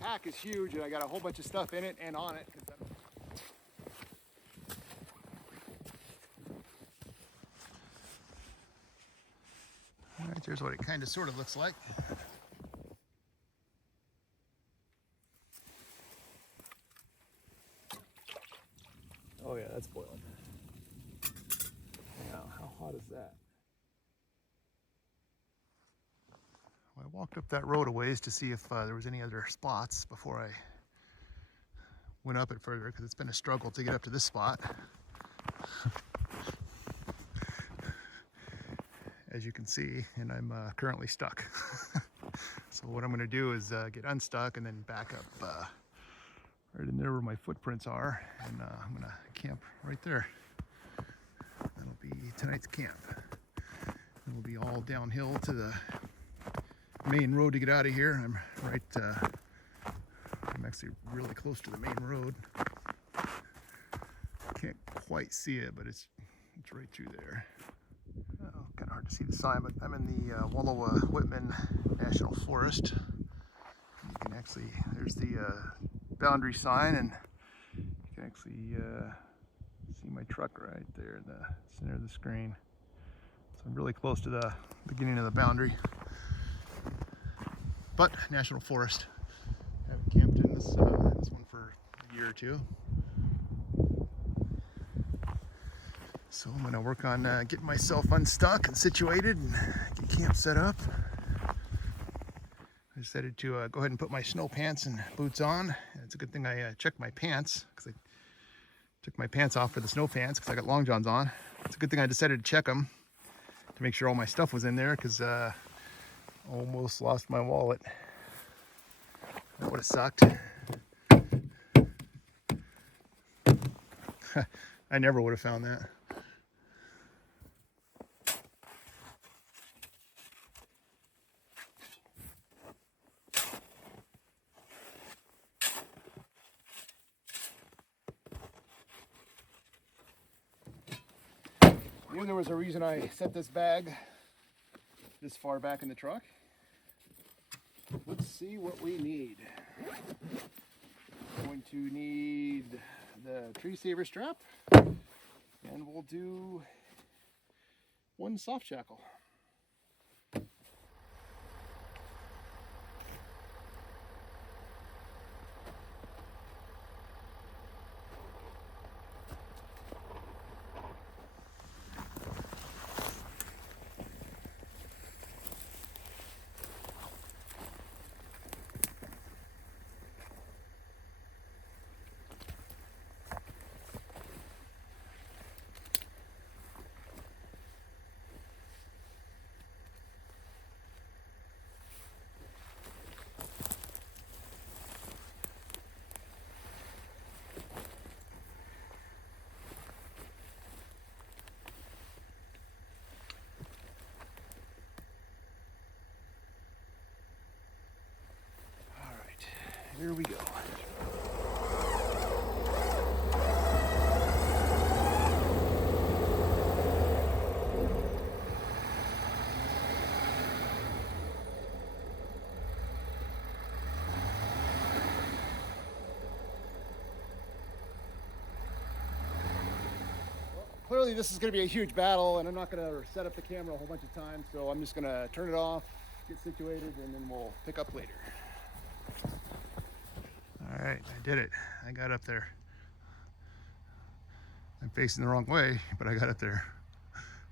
pack is huge, and I got a whole bunch of stuff in it and on it. All right, there's what it kind of sort of looks like. Oh yeah, that's boiling. Now, how hot is that? Well, I walked up that road a ways to see if there was any other spots before I went up it further, because it's been a struggle to get up to this spot. As you can see, and I'm currently stuck. So what I'm going to do is get unstuck and then back up right in there where my footprints are, and I'm going to camp right there. That'll be tonight's camp. And we'll be all downhill to the main road to get out of here. I'm actually really close to the main road. Can't quite see it, but it's right through there. Oh, kind of hard to see the sign, but I'm in the Wallowa-Whitman National Forest. You can actually, there's the boundary sign, and you can actually see my truck right there in the center of the screen. So I'm really close to the beginning of the boundary. But National Forest. I haven't camped in this one for a year or two. So I'm going to work on getting myself unstuck and situated and get camp set up. I decided to go ahead and put my snow pants and boots on. It's a good thing I checked my pants, because I took my pants off for the snow pants because I got long johns on. It's a good thing I decided to check them to make sure all my stuff was in there, because I almost lost my wallet. That would have sucked. I never would have found that. I knew there was a reason I set this bag this far back in the truck. Let's see what we need. We're going to need the tree saver strap, and we'll do one soft shackle. Here we go. Clearly this is going to be a huge battle, and I'm not going to set up the camera a whole bunch of times, so I'm just going to turn it off, get situated, and then we'll pick up later. All right, I did it. I got up there. I'm facing the wrong way, but I got up there.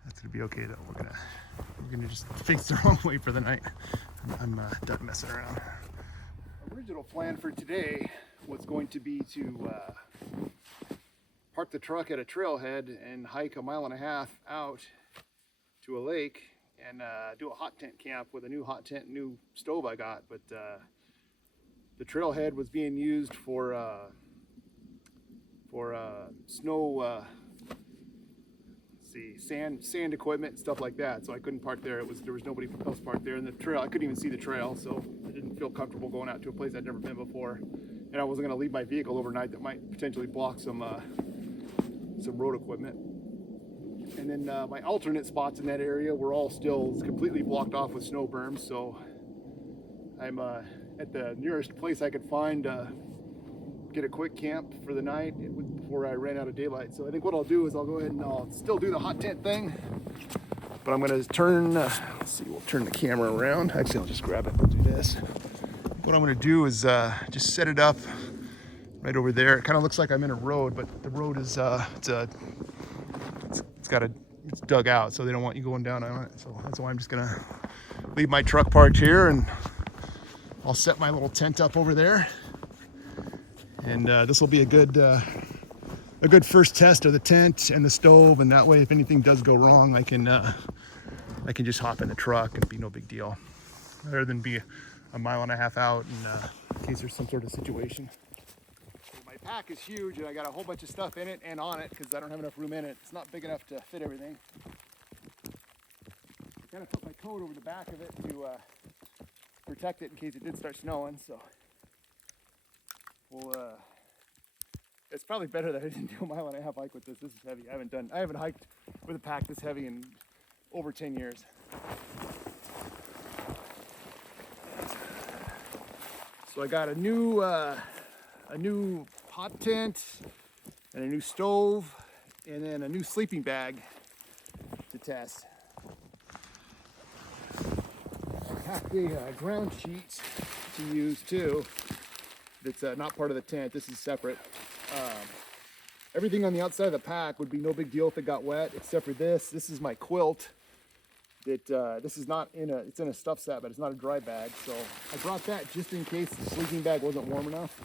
That's gonna be okay though. We're gonna just face the wrong way for the night. I'm done messing around. Original plan for today was going to be to park the truck at a trailhead and hike 1.5 miles out to a lake and do a hot tent camp with a new hot tent, new stove I got, but the trailhead was being used for snow, sand equipment and stuff like that. So I couldn't park there. There was nobody else parked there, and the trail, I couldn't even see the trail, so I didn't feel comfortable going out to a place I'd never been before. And I wasn't going to leave my vehicle overnight that might potentially block some road equipment. And then my alternate spots in that area were all still completely blocked off with snow berms. So I'm at the nearest place I could find get a quick camp for the night before I ran out of daylight. So I think what I'll do is I'll go ahead and I'll still do the hot tent thing, but I'm gonna turn, let's see, we'll turn the camera around. Actually, I'll just grab it and do this. What I'm gonna do is just set it up right over there. It kind of looks like I'm in a road, but the road is, it's dug out, so they don't want you going down on it. So that's why I'm just gonna leave my truck parked here, and I'll set my little tent up over there. And this will be a good first test of the tent and the stove, and that way if anything does go wrong, I can just hop in the truck and be no big deal, rather than be a mile and a half out in case there's some sort of situation. So my pack is huge, and I got a whole bunch of stuff in it and on it because I don't have enough room in it. It's not big enough to fit everything. I kind of put my coat over the back of it to protect it in case it did start snowing. So it's probably better that I didn't do a mile and a half hike with this. This is heavy. I haven't hiked with a pack this heavy in over 10 years. So I got a new hot tent and a new stove and then a new sleeping bag to test. I packed a ground sheet to use too. That's not part of the tent. This is separate. Everything on the outside of the pack would be no big deal if it got wet, except for this. This is my quilt. This is not it's in a stuff set, but it's not a dry bag. So I brought that just in case the sleeping bag wasn't warm enough.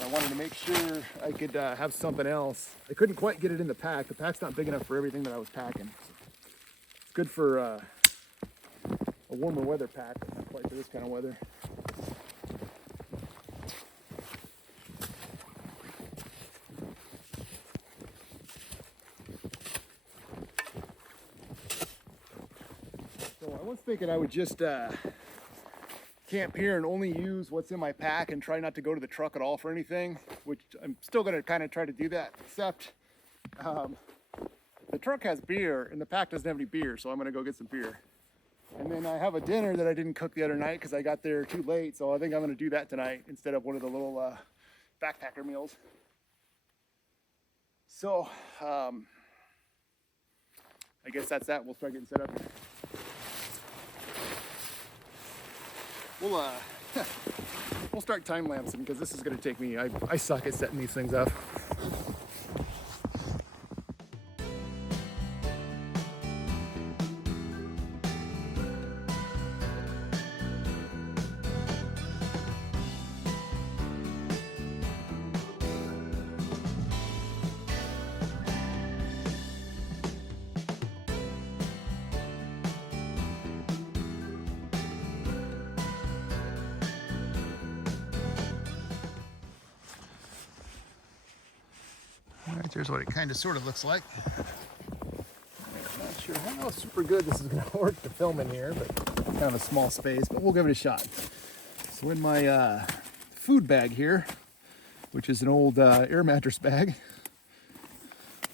I wanted to make sure I could have something else. I couldn't quite get it in the pack. The pack's not big enough for everything that I was packing. It's good for a warmer weather pack, but not quite for this kind of weather. I was thinking I would just camp here and only use what's in my pack and try not to go to the truck at all for anything, which I'm still going to kind of try to do that, except the truck has beer and the pack doesn't have any beer, so I'm going to go get some beer. And then I have a dinner that I didn't cook the other night because I got there too late, so I think I'm going to do that tonight instead of one of the little backpacker meals. So I guess that's that. We'll start getting set up. We'll start time-lapsing because this is going to take me, I suck at setting these things up. Alright, there's what it kind of sort of looks like. I'm not sure how super good this is going to work to film in here, but kind of a small space, but we'll give it a shot. So in my food bag here, which is an old air mattress bag,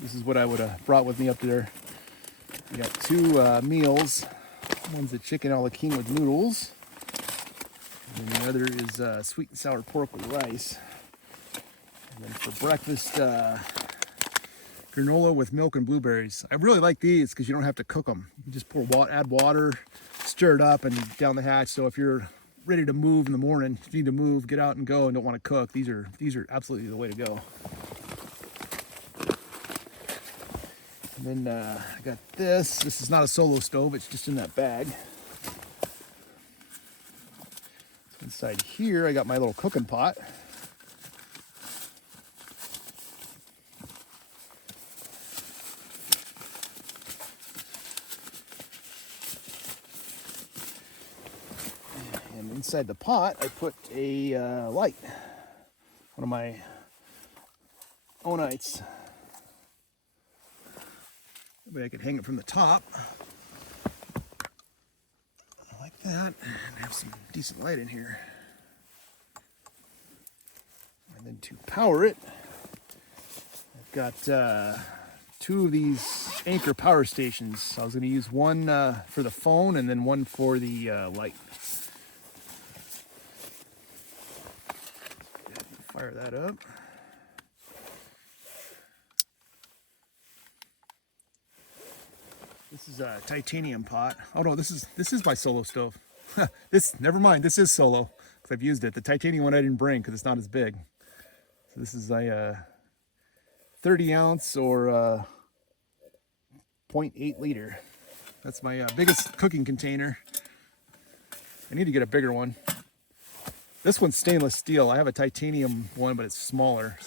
this is what I would have brought with me up there. We got two meals. One's a chicken a la king with noodles, and the other is sweet and sour pork with rice. And then for breakfast, granola with milk and blueberries. I really like these because you don't have to cook them. You just add water, stir it up, and down the hatch. So if you're ready to move in the morning, if you need to move, get out and go, and don't want to cook, these are absolutely the way to go. And then I got this. This is not a solo stove. It's just in that bag. So inside here, I got my little cooking pot. Inside the pot, I put a light, one of my Onites. That way I could hang it from the top, like that, and have some decent light in here. And then to power it, I've got two of these Anchor power stations. I was going to use one for the phone and then one for the light. fire that up. This is a titanium pot. Oh no, this is my solo stove. Never mind, this is solo because I've used it. The titanium one I didn't bring because it's not as big. So this is a 30 ounce or 0.8 liter. That's my biggest cooking container. I need to get a bigger one. This one's stainless steel. I have a titanium one, but it's smaller.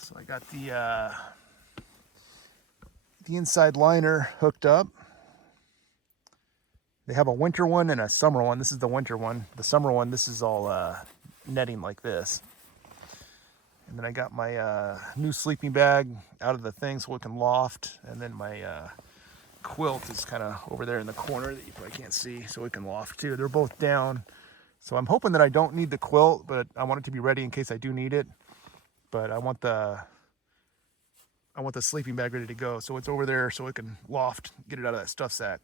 So I got the inside liner hooked up. They have a winter one and a summer one. This is the winter one. The summer one, this is all netting like this. And then I got my new sleeping bag out of the thing so it can loft. And then my quilt is kind of over there in the corner that you probably can't see, so it can loft too. They're both down. So I'm hoping that I don't need the quilt, but I want it to be ready in case I do need it. But I want the sleeping bag ready to go. So it's over there so it can loft, get it out of that stuff sack,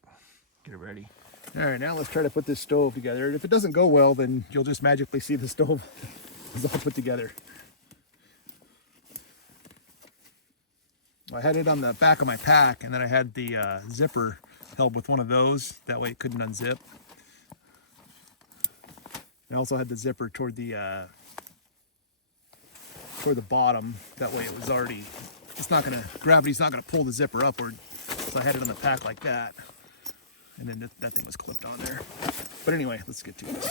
get it ready. All right, now let's try to put this stove together. If it doesn't go well, then you'll just magically see the stove is all put together. I had it on the back of my pack, and then I had the zipper held with one of those. That way it couldn't unzip. I also had the zipper toward the bottom. That way it was already, gravity's not gonna pull the zipper upward. So I had it on the pack like that. And then that thing was clipped on there. But anyway, let's get to it. Got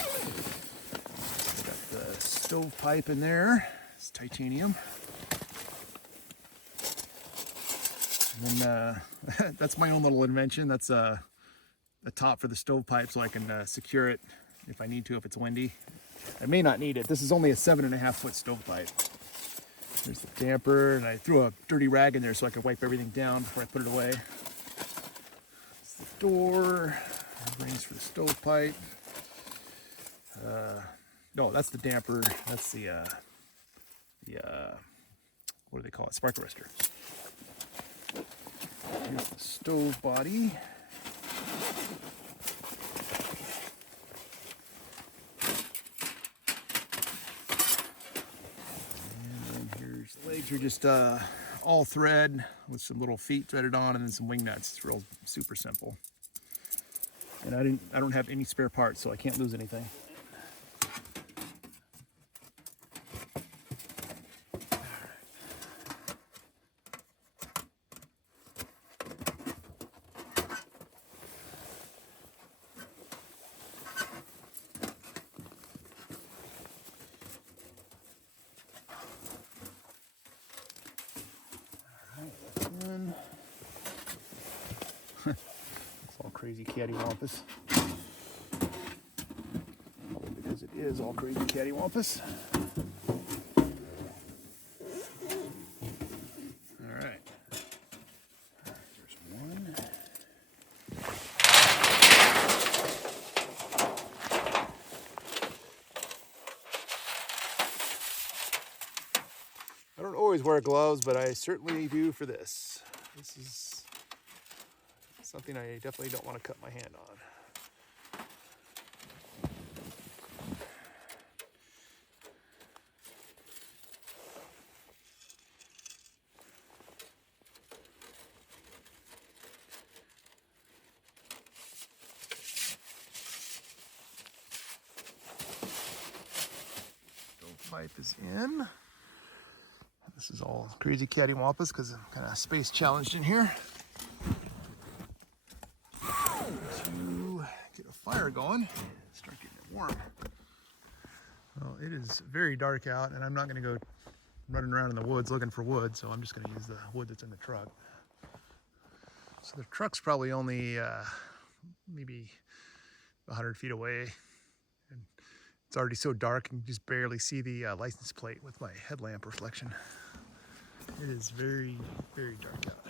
the stovepipe in there. It's titanium. And then that's my own little invention. That's a top for the stovepipe so I can secure it if I need to, if it's windy. I may not need it. This is only a 7.5 foot stovepipe. There's the damper, and I threw a dirty rag in there so I could wipe everything down before I put it away. It's the door, rings for the stovepipe. No, that's the damper. That's the what do they call it? Spark arrestor. Here's the stove body. And here's the legs are just all thread with some little feet threaded on and then some wing nuts. It's real super simple. And I don't have any spare parts, so I can't lose anything. It's all crazy cattywampus. Probably because it is all crazy cattywampus. All right. There's one. I don't always wear gloves, but I certainly do for this. This is something I definitely don't want to cut my hand on. Stovepipe is in. This is all crazy cattywampus because I'm kind of space challenged in here. To get a fire going, start getting it warm. Well, it is very dark out, and I'm not going to go running around in the woods looking for wood, so I'm just going to use the wood that's in the truck. So the truck's probably only maybe 100 feet away, and it's already so dark you can just barely see the license plate with my headlamp reflection. It is very, very dark out.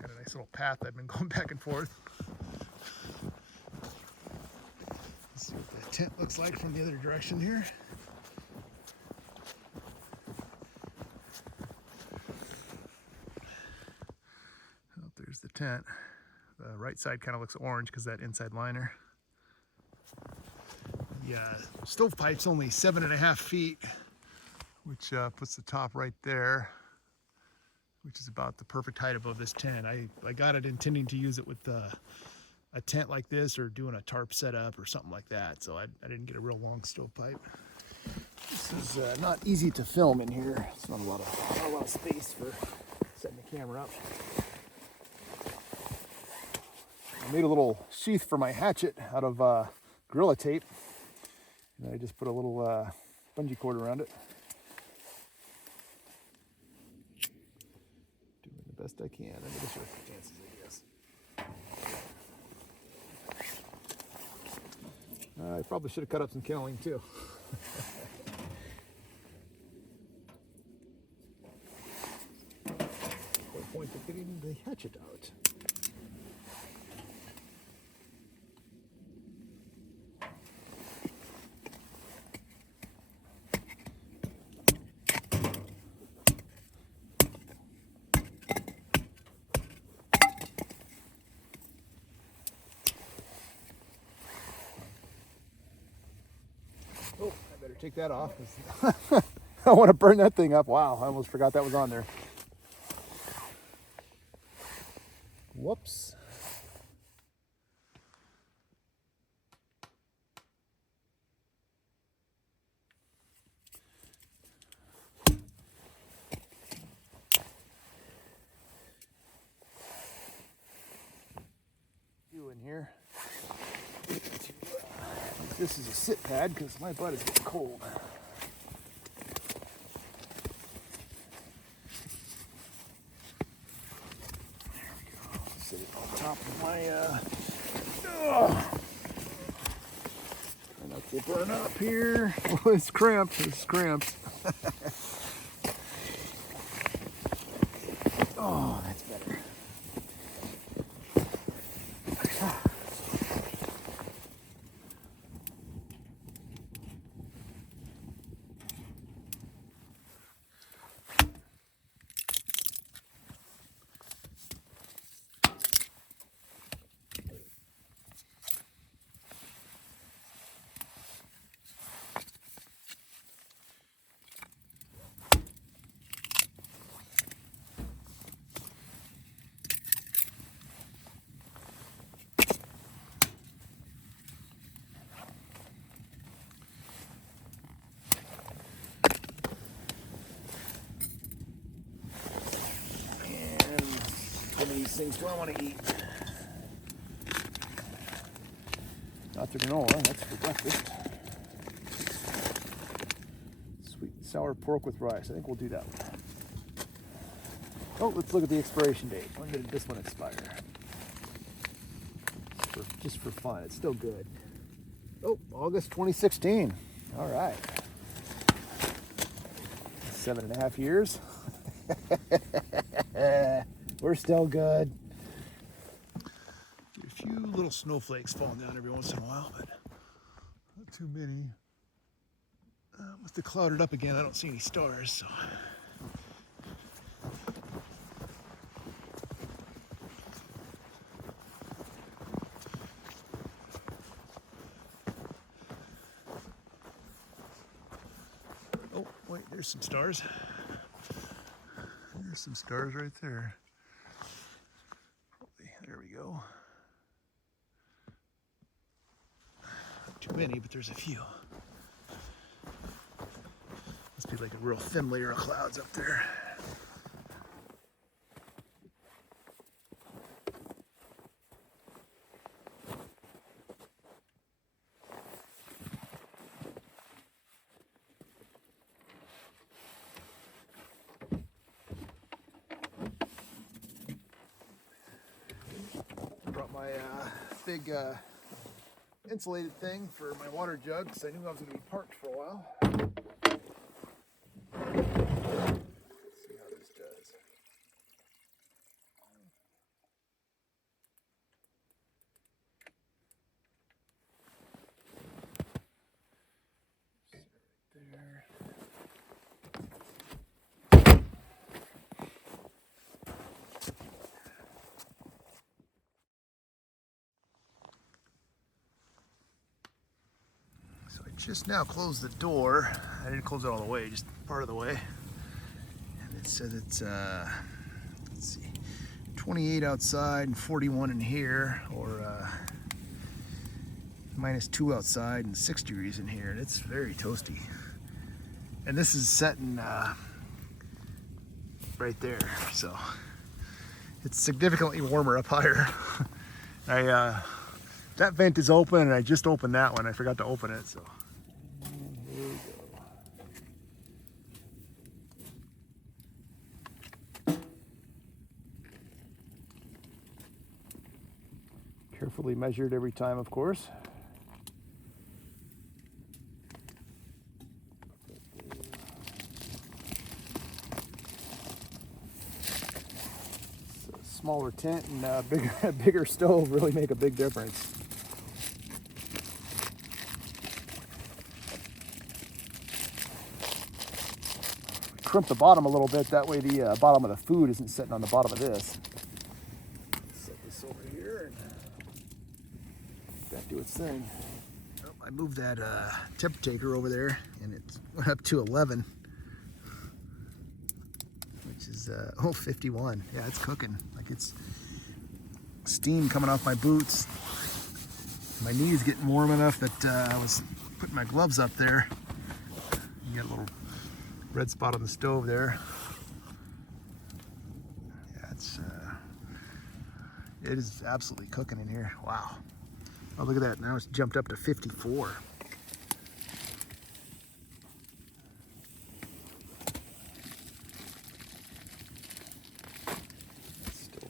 Got a nice little path I've been going back and forth. Let's see what the tent looks like from the other direction here. Oh, there's the tent. The right side kind of looks orange because that inside liner. The stovepipe's only 7.5 feet which puts the top right there, which is about the perfect height above this tent. I got it intending to use it with a tent like this or doing a tarp setup or something like that, so I didn't get a real long stovepipe. This is not easy to film in here. It's not a lot of space for setting the camera up. I made a little sheath for my hatchet out of Gorilla Tape, and I just put a little bungee cord around it. Doing the best I can under the circumstances, I guess. I probably should have cut up some kindling too. What point of getting the hatchet out? Oh, I better take that off. I don't want to burn that thing up. Wow, I almost forgot that was on there. Whoops. In here. This is a sit pad because my butt is getting cold. There we go. Sit it on top of my try not to burn up here. Oh, it's cramped. It's cramped. Oh, that's better. How many of these things do I want to eat? Not the granola, that's for breakfast. Sweet and sour pork with rice. I think we'll do that one. Oh, let's look at the expiration date. When did this one expire? Just for fun. It's still good. Oh, August 2016. All right. 7.5 years. We're still good. Get a few little snowflakes falling down every once in a while, but not too many. With the clouded up again, I don't see any stars, so. Oh, wait, there's some stars. There's some stars right there. There we go. Not too many, but there's a few. Must be like a real thin layer of clouds up there. My big insulated thing for my water jug because I knew I was going to be parked for a while. Let's see how this does. Right there. just now closed the door. I didn't close it all the way, just part of the way. And it says it's, let's see, 28 outside and 41 in here, or -2 outside and 6 degrees in here. And it's very toasty. And this is setting right there, so it's significantly warmer up higher. That vent is open, and I just opened that one. I forgot to open it, so. And here we go. Carefully measured every time, of course. Smaller tent and a bigger stove really make a big difference. Crimp the bottom a little bit, that way the bottom of the food isn't sitting on the bottom of this. Set this over here and that do its thing. Oh, I moved that temp taker over there and it went up to 11. Which is 51. Yeah, it's cooking. Like, it's steam coming off my boots. My knees getting warm enough that I was putting my gloves up there. You got a little red spot on the stove there. Yeah, it is absolutely cooking in here. Wow. Oh, look at that. Now it's jumped up to 54.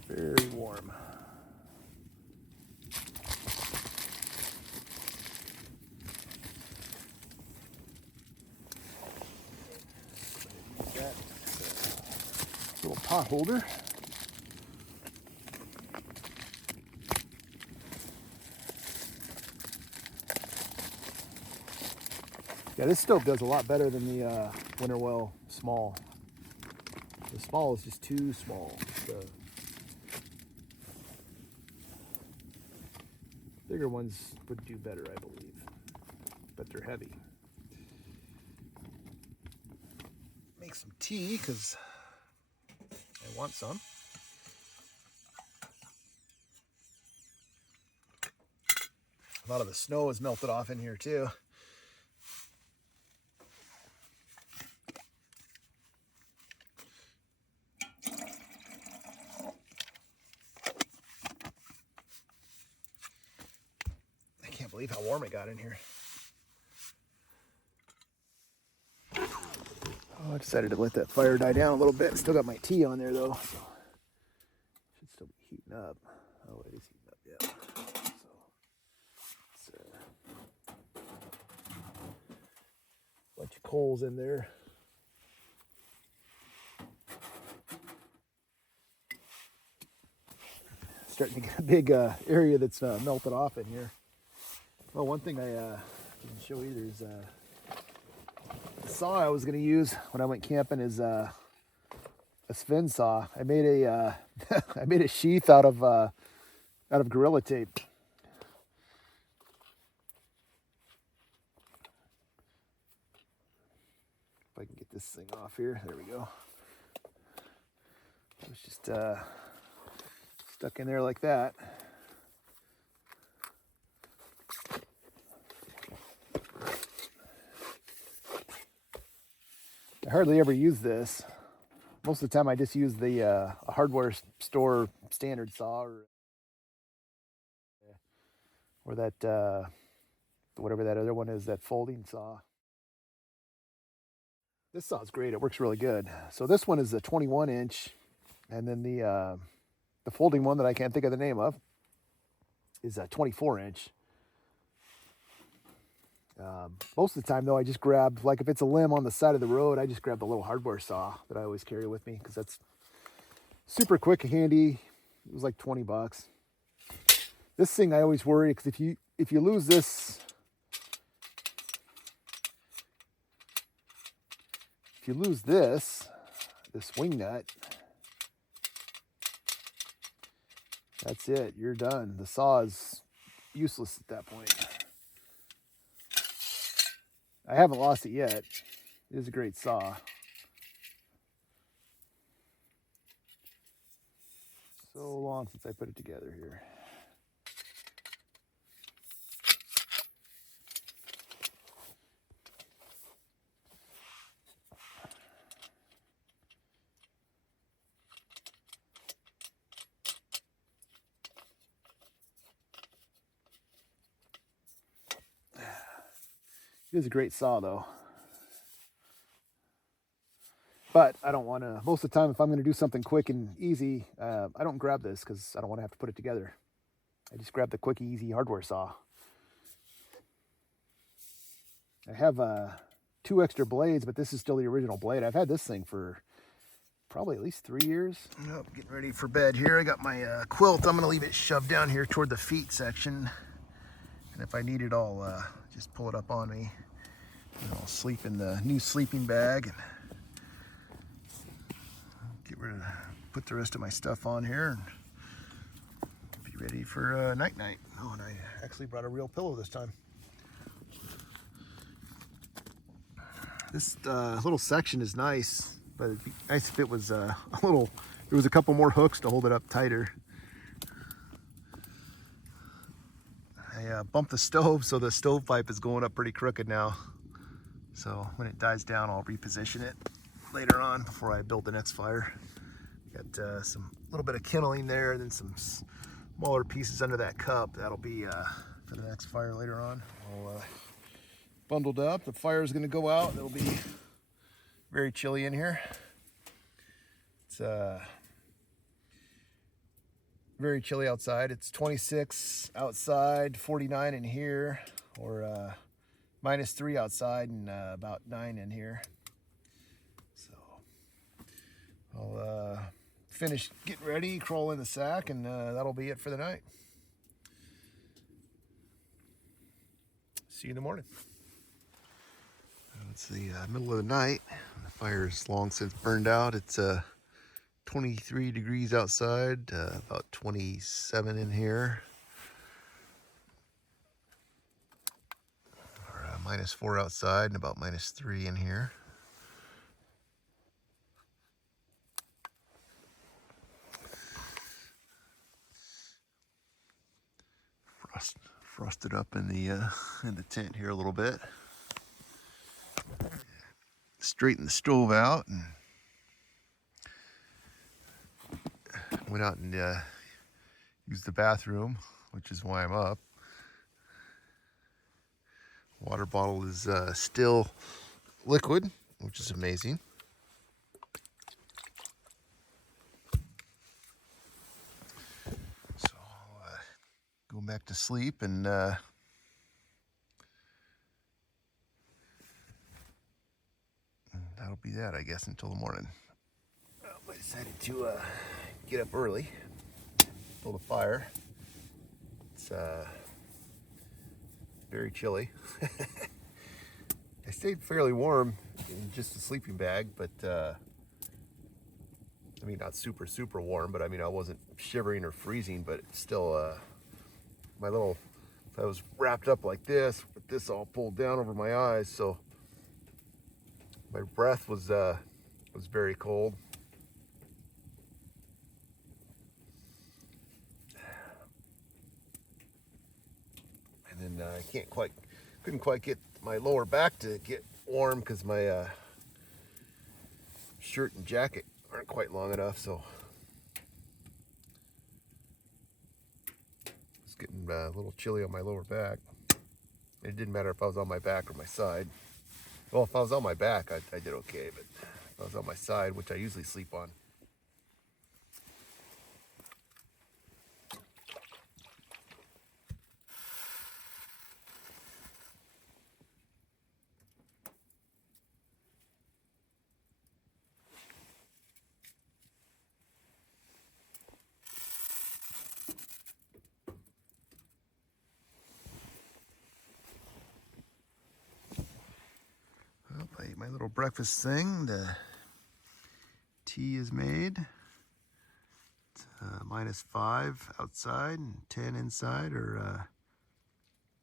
Very warm. That little pot holder. Yeah, this stove does a lot better than the Winterwell small. The small is just too small. The bigger ones would do better, I believe, but they're heavy. Make some tea, because I want some. A lot of the snow has melted off in here, too. Believe how warm it got in here. Oh, I decided to let that fire die down a little bit. Still got my tea on there though, so should still be heating up. Oh, it is heating up, yeah. So bunch of coals in there. Starting to get a big area that's melted off in here. Well, one thing I didn't show either is the saw I was going to use when I went camping is a Sven saw. I made a I made a sheath out of Gorilla Tape. If I can get this thing off here, there we go. It was just stuck in there like that. I hardly ever use this. Most of the time I just use the hardware store standard saw or that whatever that other one is, that folding saw. This saw is great. It works really good. So this one is a 21 inch, and then the folding one that I can't think of the name of is a 24 inch. Most of the time though, I just grab, like if it's a limb on the side of the road, I just grab the little hardware saw that I always carry with me, because that's super quick, handy. It was like 20 bucks. This thing I always worry, because if you lose this, this wing nut, that's it, you're done. The saw is useless at that point. I haven't lost it yet. It is a great saw. So long since I put it together here. It is a great saw though. But I don't want to, most of the time if I'm going to do something quick and easy, I don't grab this because I don't want to have to put it together. I just grab the quick, easy hardware saw. I have 2 extra blades, but this is still the original blade. I've had this thing for probably at least 3 years. Nope, getting ready for bed here. I got my quilt. I'm going to leave it shoved down here toward the feet section. And if I need it, I'll just pull it up on me. And I'll sleep in the new sleeping bag. And put the rest of my stuff on here and be ready for night. Oh, and I actually brought a real pillow this time. This little section is nice, but it'd be nice if it was there was a couple more hooks to hold it up tighter. I bumped the stove, so the stovepipe is going up pretty crooked now. So when it dies down, I'll reposition it later on before I build the next fire. Got some little bit of kindling there, and then some smaller pieces under that cup. That'll be for the next fire later on. All bundled up. The fire is going to go out. It'll be very chilly in here. It's very chilly outside. It's 26 outside, 49 in here, or -3 outside and about 9 in here. So I'll finish getting ready, crawl in the sack, and that'll be it for the night. See you in the morning. It's the middle of the night. The fire is long since burned out. It's 23 degrees outside, about 27 in here. Or -4 outside and about -3 in here. Frosted up in the tent here a little bit. Straightened the stove out and went out and used the bathroom, which is why I'm up. Water bottle is still liquid, which is amazing. So I'll go back to sleep, and that'll be that, I guess, until the morning. Well, I decided to get up early, build a fire. It's very chilly. I stayed fairly warm in just a sleeping bag, but I mean, not super warm, but I mean, I wasn't shivering or freezing, but it's still I was wrapped up like this with this all pulled down over my eyes, so my breath was very cold. And then I couldn't quite get my lower back to get warm because my shirt and jacket aren't quite long enough, so it's getting a little chilly on my lower back. It didn't matter if I was on my back or my side. Well, if I was on my back, I did okay, but if I was on my side, which I usually sleep on, I ate my little breakfast thing. The tea is made. It's -5 outside and 10 inside, or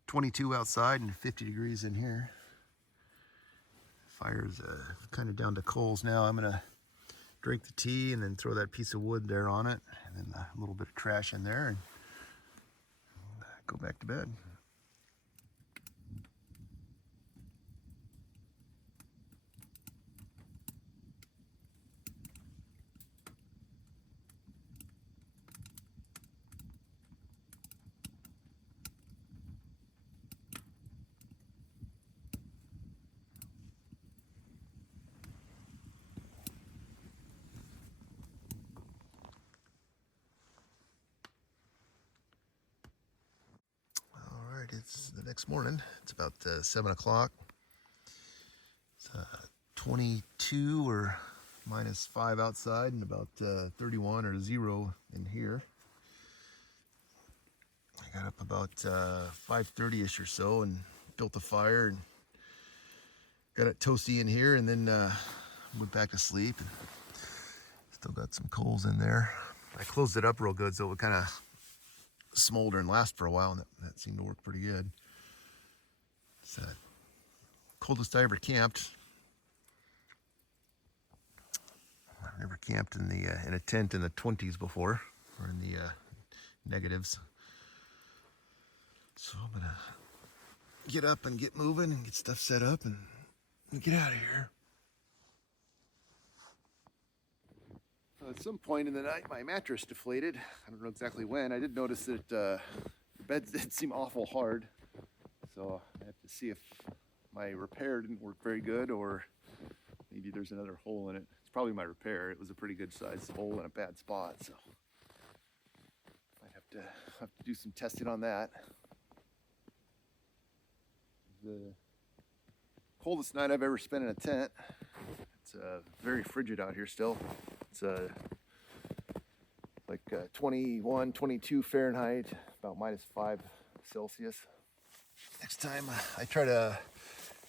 22 outside and 50 degrees in here. Fire's kind of down to coals now. I'm gonna drink the tea and then throw that piece of wood there on it, and then a little bit of trash in there, and go back to bed. It's the next morning. It's about 7 o'clock. It's 22 or -5 outside and about 31 or 0 in here. I got up about 5:30ish or so and built a fire and got it toasty in here, and then went back to sleep. And still got some coals in there. I closed it up real good so it would kind of smolder and last for a while, and that seemed to work pretty good. It's the coldest I ever camped. I've never camped in a tent in the 20s before, or in the negatives. So I'm gonna get up and get moving and get stuff set up and get out of here. At some point in the night, my mattress deflated. I don't know exactly when. I did notice that the beds did seem awful hard. So I have to see if my repair didn't work very good, or maybe there's another hole in it. It's probably my repair. It was a pretty good sized hole in a bad spot. So I have to do some testing on that. The coldest night I've ever spent in a tent. It's very frigid out here still. It's like 21, 22 Fahrenheit, about -5 Celsius. Next time I try to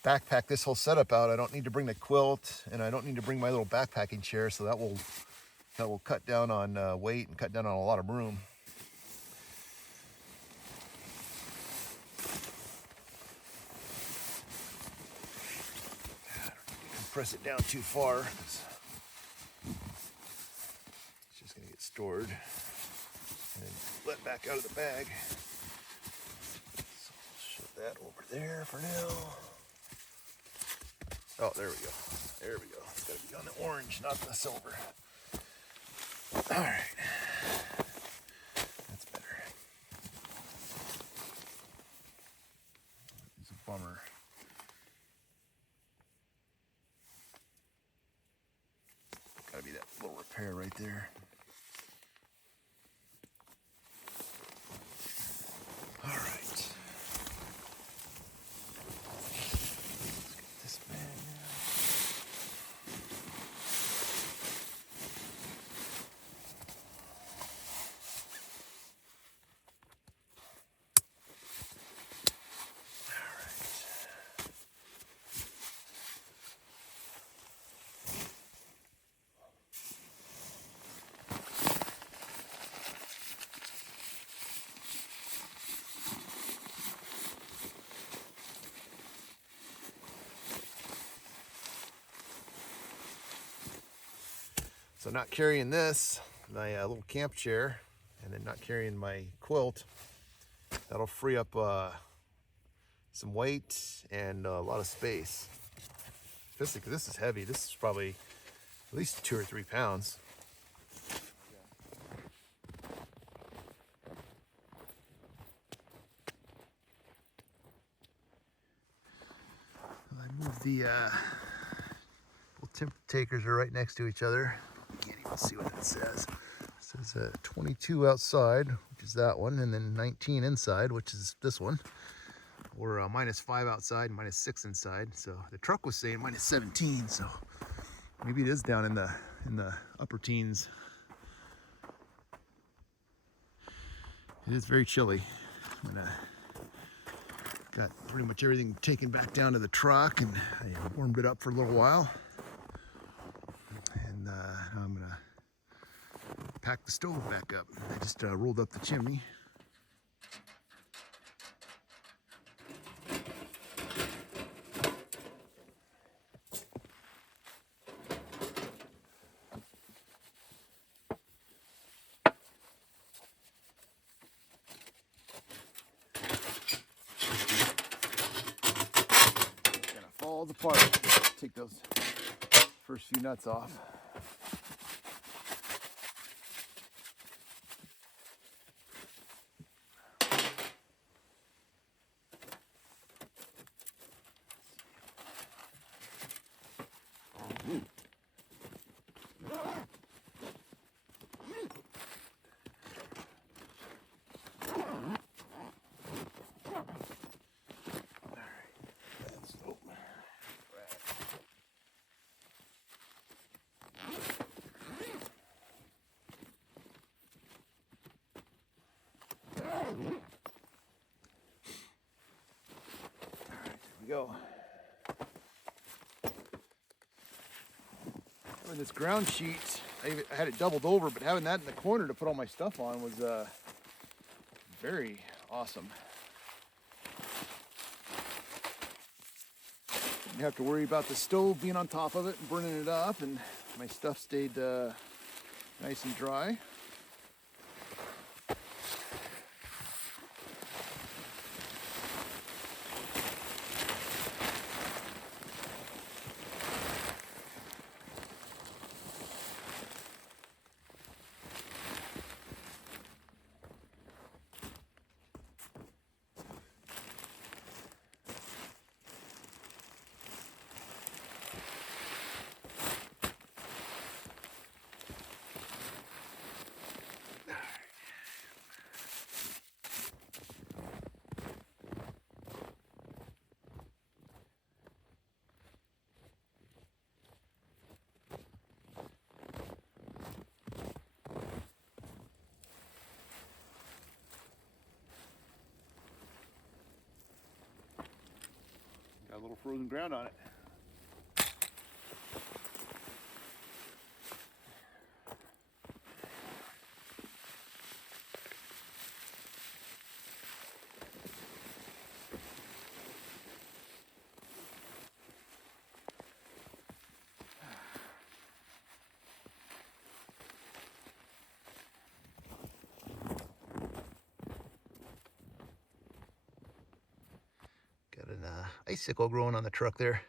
backpack this whole setup out, I don't need to bring the quilt, and I don't need to bring my little backpacking chair, so that will cut down on weight and cut down on a lot of room. Press it down too far. It's just going to get stored and then let back out of the bag. So I'll shove that over there for now. Oh, there we go. There we go. It's got to be on the orange, not the silver. All right. That's better. It's a bummer. Gotta be that little repair right there. All right. Let's get this bag now. All right. So not carrying this, my little camp chair, and then not carrying my quilt, that'll free up some weight and a lot of space. Especially 'cause this is heavy. This is probably at least 2 or 3 pounds. I moved the little temp takers are right next to each other. Can't even see what that says. It says 22 outside, which is that one, and then 19 inside, which is this one. Or -5 outside, -6 inside. So the truck was saying -17, so maybe it is down in the upper teens. It is very chilly. Got pretty much everything taken back down to the truck, and I warmed it up for a little while. And now I'm gonna pack the stove back up. I just rolled up the chimney. falls apart. Take those first few nuts off. Go. Having this ground sheet, I had it doubled over, but having that in the corner to put all my stuff on was very awesome. Didn't have to worry about the stove being on top of it and burning it up, and my stuff stayed nice and dry. Got a little frozen ground on it. Got an icicle growing on the truck there.